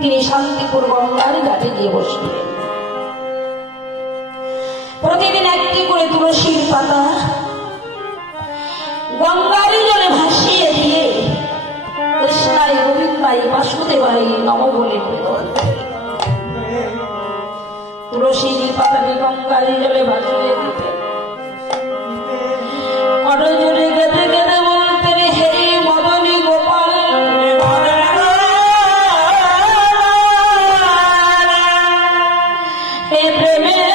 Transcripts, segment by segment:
তিনি শান্তিপুর গঙ্গার ঘাটে গিয়ে বসলেন। প্রতিদিন একটি করে তুলসীর পাতা গঙ্গার জলে ভাসিয়ে দিয়ে কৃষ্ণাই গোবিন্দাই বাসুদেবাই নম বলে তুলসীর পাতাটি গঙ্গার জলে ভাসিয়ে দিতে অটো জোরে গেঁদে গেঁদে বলতেন, হে মদনী গোপাল, হে প্রেমের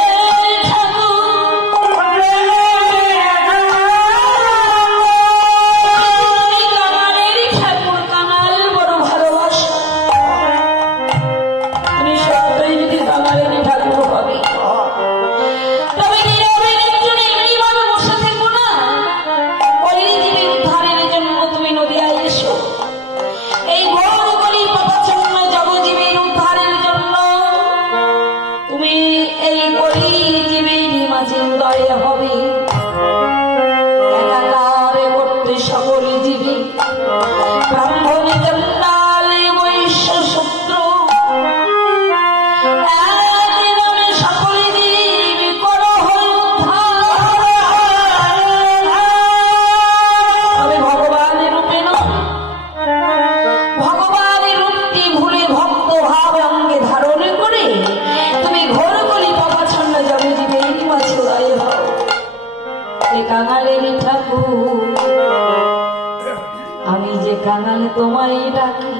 আমি যে কাঙাল তোমায় ডাকি,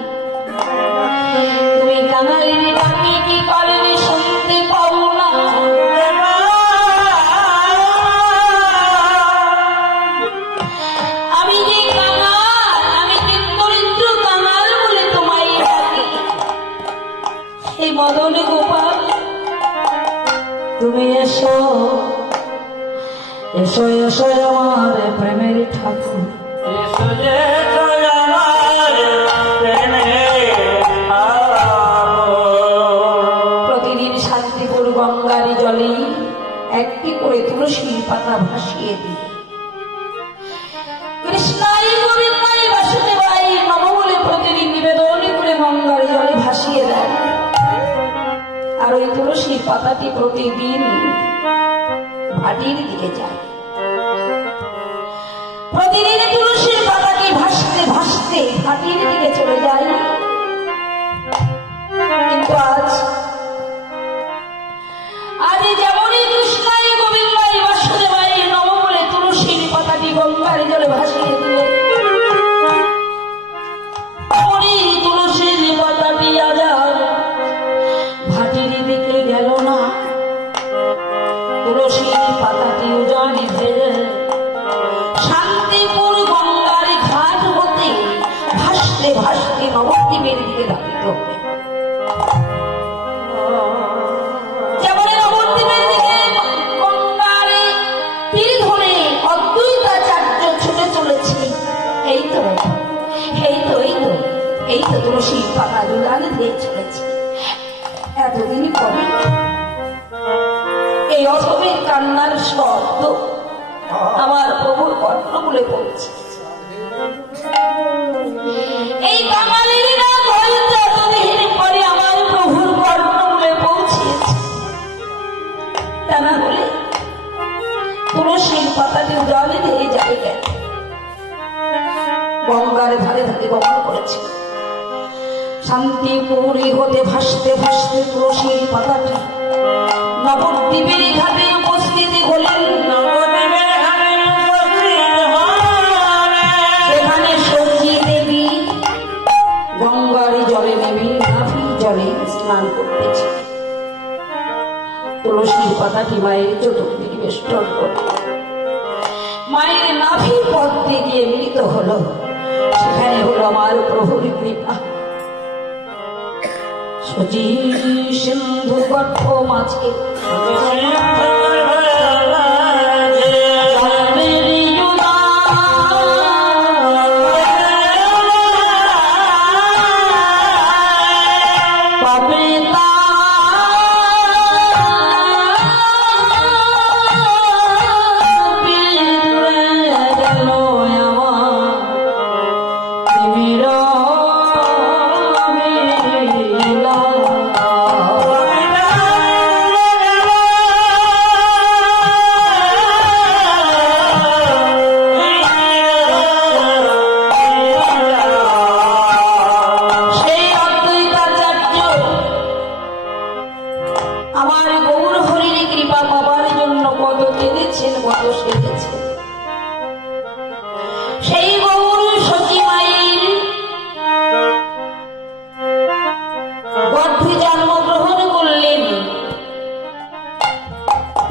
তুমি কাঙালের ডাকি কি করেন শুনতে পাও না? আমি যে কাঙাল, আমি যে দরিদ্র কাঙাল বলে তোমায় ডাকি। হে মদন গোপাল, তুমি এসো এসো এসো আমার প্রেমের ঠাকুর, প্রতিদিন শান্তিপুর গঙ্গার জলে একটি করে তুলসীর পাতা ভাসিয়ে দিয়ে কৃষ্ণাই গোবিন্দাই বাসুদেবাই নম বলে প্রতিদিন নিবেদন করে গঙ্গার জলে ভাসিয়ে দেয়। আর ওই তুলসীর পাতাটি প্রতিদিন ভাটির দিকে যায়। প্রতিদিন তুলসীর পাতাটি ভাসতে ভাসতে ভাটির দিকে চলে যায়। কিন্তু আজ যেমনই কৃষ্ণাই গোবিন্দাই বাসুদেবাই নম বলে তুলসীর পাতাটি গঙ্গার জলে ভাসিয়ে দিলে, তেমনই তুলসীর পাতাটি আজ ভাটির দিকে গেল না। তুলসীর পাতাটিও জানি ভেজে শান্তিপুর গঙ্গার ঘাট হতে ভাসতে ভাসতে নবদ্বীপের দিকে ধাবিত হবে। যেমন নবদ্বীপের দিকে গঙ্গার তীর ধরে অদ্বৈতাচার্য ছুটে চলেছে, এই তো এই তো এই তো এই তো তুলসীর পাতা দুলাল দিয়ে চলেছে। এতদিন পরে এই অসমের কান্নার শব্দ আমার প্রভুর কর্ণমূলে পৌঁছে। এই কাঙালের নাম হয়তো এতদিন পরে আমার প্রভুর কর্ণমূলে পৌঁছেছে। তা না হলে তুলসীর পাতাটি জলে দিয়ে যাবে কেন? গঙ্গার ধারে ধারে গমন করেছে। শান্তিপুরী হতে ভাসতে ভাসতে তুলসীর পাতাটি নবদ্বীপের ঘাটে উপস্থিত হলেন। সেখানে সবজি দেবী গঙ্গার জলে নেমে নাভি জলে স্নান করতেছে। তুলসীর পাতাটি মায়ের চতুর্দিকে বেষ্টন করে মায়ের নাভির পথে গিয়ে মিলিত হলো। সেখানে হলো আমার প্রভুর কৃপা। সজি সিন্ধু গর্ভ মাঝে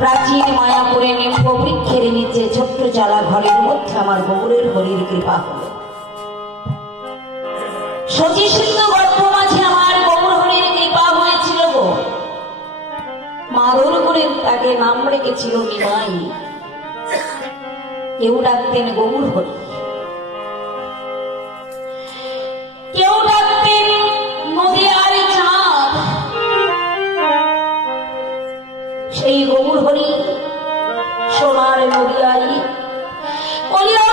প্রাচীন মায়াপুরে নিম্ব বৃক্ষের নিচে ছোট্ট চালা ঘরের মধ্যে আমার গৌরের হরির কৃপা হল। শচী সিন্ধু গর্ভ মাঝে আমার গৌর হরির কৃপা হয়েছিল গো। মাদুর করে তাকে নাম রেখেছিল নিমাই, কেউ ডাকতেন গৌর হরি, কেউ ডাকতেন নদিয়ার চাঁদ। সেই গৌর হরি সোনার নদিয়াই কলিয়ার